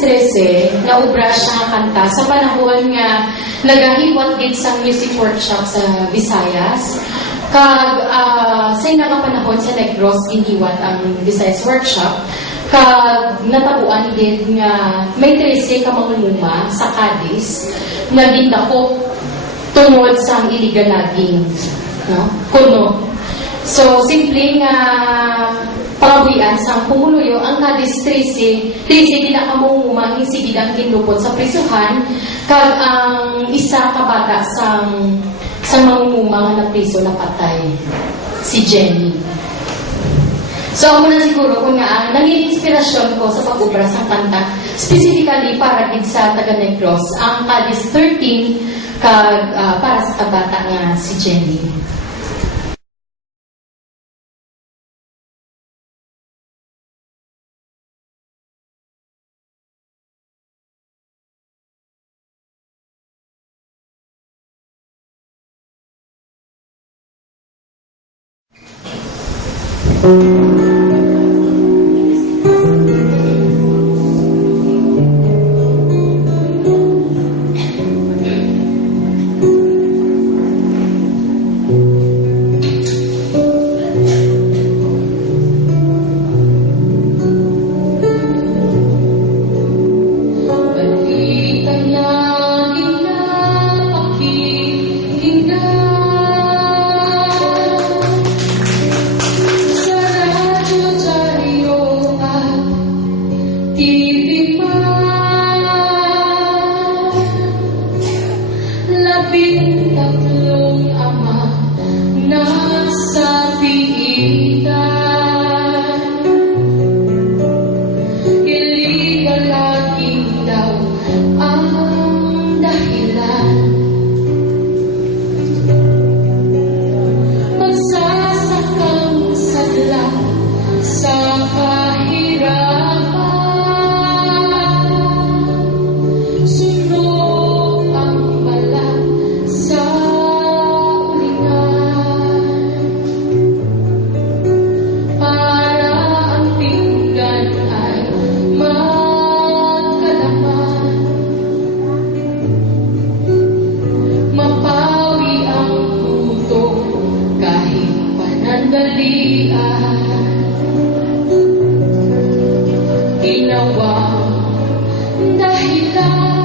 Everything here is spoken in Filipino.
13, naubra siya nga kanta sa panahon nga nagahibot din sa music workshop sa Visayas. Kag sa nakapanahon sa Negros giniwat ang Visayas workshop. Kag natabuan din nga may 13 ka manguluma sa Cadiz na gindako tungod sa illegal logging, no? Kuno. So, simple nga pangabuyan sa pumuluyo ang Cadiz 13 di na kamumumang sige ang kinlupot sa prisuhan kag ang isa ka bata sa mamumumang na priso na patay, si Jenny. So, ako na siguro kung nga naging inspirasyon ko sa pag-ubra sa kanta, specifically para din sa taga Negros, ang Cadiz 13 kag para sa kabata nga si Jenny. Ginawa dahilan